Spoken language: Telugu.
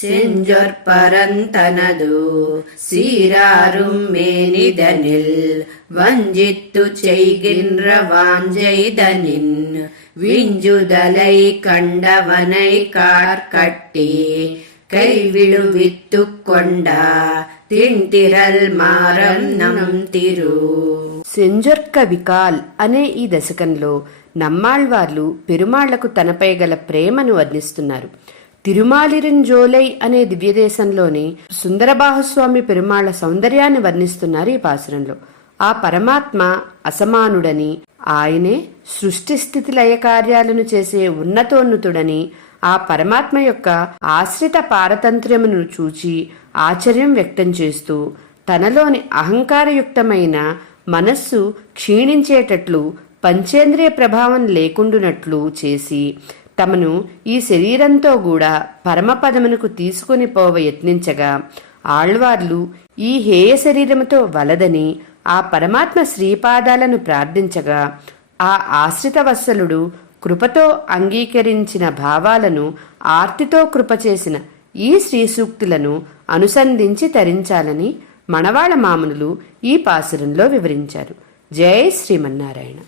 செஞ்சொற்பரந்தனது சீராரும் மேனிதனில் வஞ்சித்து செய்கின்ற வாஞ்சைதனின் விஞ்சுதலை கண்டவனை கார்கட்டி கைவிடுவித்து கொண்டா తింటిరల్ మారం నం తిరు. సెంజొర్కవికాల్ అనే ఈ దశకంలో నమ్మాళ్వార్లు పెరుమాళ్లకు తనపై గల ప్రేమను వర్ణిస్తున్నారు. తిరుమాలిరింజోలై అనే దివ్యదేశంలోని సుందరబాహుస్వామి పెరుమాళ్ల సౌందర్యాన్ని వర్ణిస్తున్నారు ఈ పాసురంలో. ఆ పరమాత్మ అసమానుడని, ఆయనే సృష్టి స్థితి లయ కార్యాలను చేసే ఉన్నతోన్నతుడని, ఆ పరమాత్మ యొక్క ఆశ్రిత పారతంత్ర్యమును చూచి ఆశ్చర్యం వ్యక్తం చేస్తూ తనలోని అహంకారయుక్తమైన మనస్సు క్షీణించేటట్లు పంచేంద్రియ ప్రభావం లేకుండునట్లు చేసి తమను ఈ శరీరంతో కూడా పరమపదమునకు తీసుకుని పోవ యత్నించగా ఆళ్వార్లు ఈ హేయ శరీరముతో వలదని ఆ పరమాత్మ శ్రీపాదాలను ప్రార్థించగా ఆ ఆశ్రిత వత్సలుడు కృపతో అంగీకరించిన భావాలను ఆర్తితో కృప చేసిన ఈ శ్రీ సూక్తులను అనుసంధించి తరించాలని మణవాళ మామునులు ఈ పాసురంలో వివరించారు. జై శ్రీమన్నారాయణ.